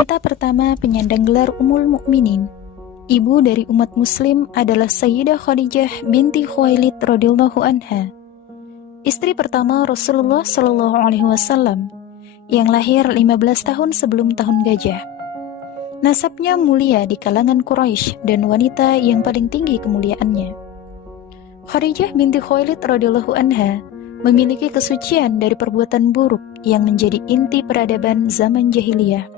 Wanita pertama penyandang gelar Ummul Mukminin, ibu dari umat muslim adalah Sayyidah Khadijah binti Khuwailid radhiyallahu anha, istri pertama Rasulullah Shallallahu alaihi wasallam yang lahir 15 tahun sebelum tahun gajah. Nasabnya mulia di kalangan Quraisy dan wanita yang paling tinggi kemuliaannya. Khadijah binti Khuwailid radhiyallahu anha memiliki kesucian dari perbuatan buruk yang menjadi inti peradaban zaman jahiliyah.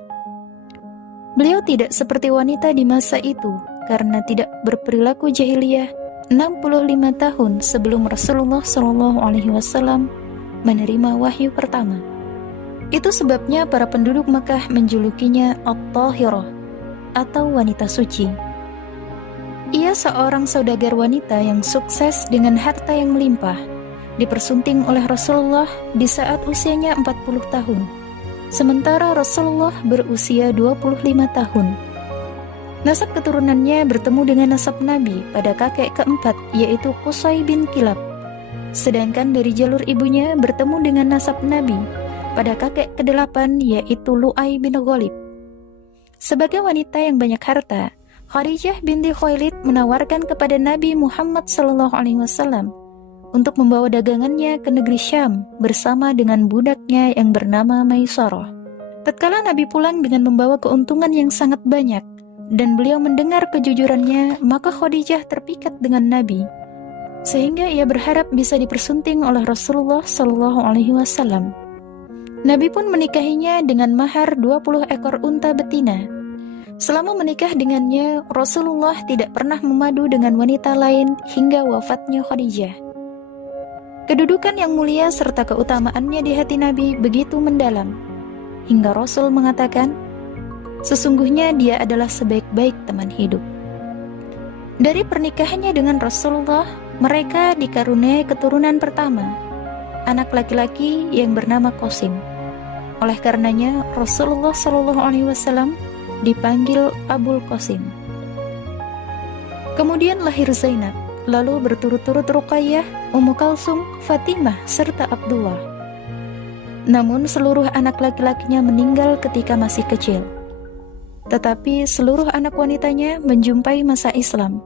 Beliau tidak seperti wanita di masa itu karena tidak berperilaku jahiliyah 65 tahun sebelum Rasulullah Shallallahu alaihi wasallam menerima wahyu pertama. Itu sebabnya para penduduk Makkah menjulukinya At-Tahirah atau wanita suci. Ia seorang saudagar wanita yang sukses dengan harta yang melimpah, dipersunting oleh Rasulullah di saat usianya 40 tahun. Sementara Rasulullah berusia 25 tahun. Nasab keturunannya bertemu dengan nasab Nabi pada kakek keempat, yaitu Qusay bin Kilab. Sedangkan dari jalur ibunya bertemu dengan nasab Nabi pada kakek kedelapan, yaitu Lu'ay bin Ghalib. Sebagai wanita yang banyak harta, Khadijah binti Khuwailid menawarkan kepada Nabi Muhammad SAW untuk membawa dagangannya ke negeri Syam bersama dengan budaknya yang bernama Maisarah. Tatkala Nabi pulang dengan membawa keuntungan yang sangat banyak dan beliau mendengar kejujurannya, maka Khadijah terpikat dengan Nabi sehingga ia berharap bisa dipersunting oleh Rasulullah Shallallahu alaihi wasallam. Nabi pun menikahinya dengan mahar 20 ekor unta betina. Selama menikah dengannya, Rasulullah tidak pernah memadu dengan wanita lain hingga wafatnya Khadijah. Kedudukan yang mulia serta keutamaannya di hati Nabi begitu mendalam, hingga Rasul mengatakan, sesungguhnya dia adalah sebaik-baik teman hidup. Dari pernikahannya dengan Rasulullah, mereka dikaruniai keturunan pertama, anak laki-laki yang bernama Qasim. Oleh karenanya, Rasulullah SAW dipanggil Abul Qasim. Kemudian lahir Zainab, lalu berturut-turut Ruqayyah, Ummu Kalsum, Fatimah, serta Abdullah. Namun seluruh anak laki-lakinya meninggal ketika masih kecil. Tetapi seluruh anak wanitanya menjumpai masa Islam,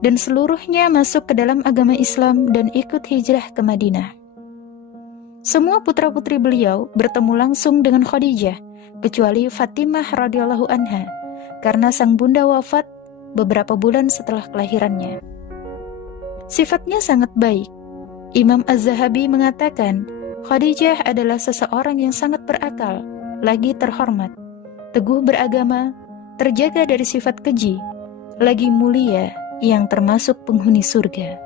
dan seluruhnya masuk ke dalam agama Islam dan ikut hijrah ke Madinah. Semua putra-putri beliau bertemu langsung dengan Khadijah, kecuali Fatimah radhiyallahu anha, karena sang bunda wafat beberapa bulan setelah kelahirannya. Sifatnya sangat baik. Imam Az-Zahabi mengatakan, Khadijah adalah seseorang yang sangat berakal, lagi terhormat, teguh beragama, terjaga dari sifat keji, lagi mulia, yang termasuk penghuni surga.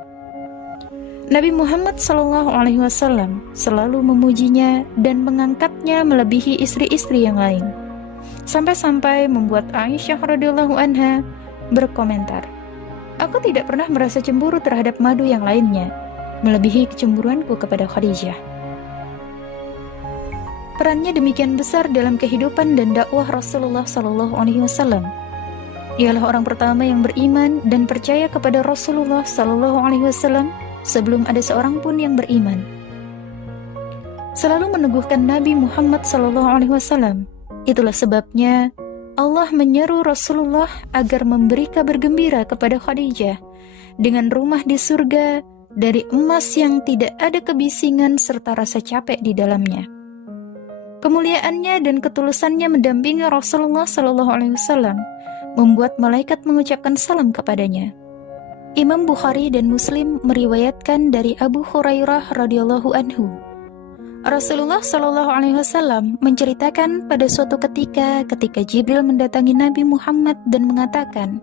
Nabi Muhammad SAW selalu memujinya dan mengangkatnya melebihi istri-istri yang lain, sampai-sampai membuat Aisyah radhiyallahu anha berkomentar, "Aku tidak pernah merasa cemburu terhadap madu yang lainnya, melebihi kecemburuanku kepada Khadijah." Perannya demikian besar dalam kehidupan dan dakwah Rasulullah SAW. Ialah orang pertama yang beriman dan percaya kepada Rasulullah SAW sebelum ada seorang pun yang beriman. Selalu meneguhkan Nabi Muhammad SAW. Itulah sebabnya Allah menyeru Rasulullah agar memberi kabar gembira kepada Khadijah dengan rumah di surga dari emas yang tidak ada kebisingan serta rasa capek di dalamnya. Kemuliaannya dan ketulusannya mendampingi Rasulullah SAW membuat malaikat mengucapkan salam kepadanya. Imam Bukhari dan Muslim meriwayatkan dari Abu Hurairah radhiyallahu anhu, Rasulullah SAW menceritakan pada suatu ketika Jibril mendatangi Nabi Muhammad dan mengatakan,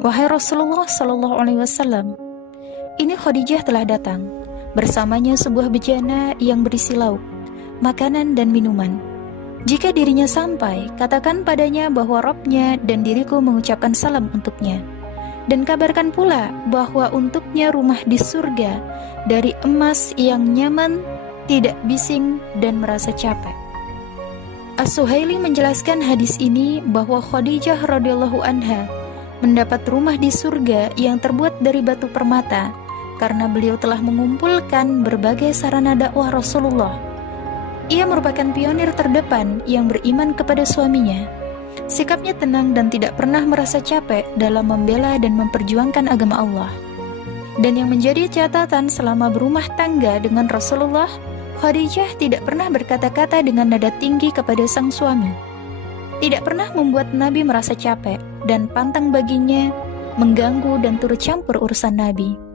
"Wahai Rasulullah SAW, ini Khadijah telah datang, bersamanya sebuah bejana yang berisi lauk, makanan dan minuman. Jika dirinya sampai, katakan padanya bahwa Rabbnya dan diriku mengucapkan salam untuknya. Dan kabarkan pula bahwa untuknya rumah di surga dari emas yang nyaman, tidak bising dan merasa capek." As-Suhaili menjelaskan hadis ini bahwa Khadijah radhiyallahu anha mendapat rumah di surga yang terbuat dari batu permata karena beliau telah mengumpulkan berbagai sarana dakwah Rasulullah. Ia merupakan pionir terdepan yang beriman kepada suaminya. Sikapnya tenang dan tidak pernah merasa capek dalam membela dan memperjuangkan agama Allah. Dan yang menjadi catatan selama berumah tangga dengan Rasulullah, Khadijah tidak pernah berkata-kata dengan nada tinggi kepada sang suami. Tidak pernah membuat Nabi merasa capek dan pantang baginya mengganggu dan turut campur urusan Nabi.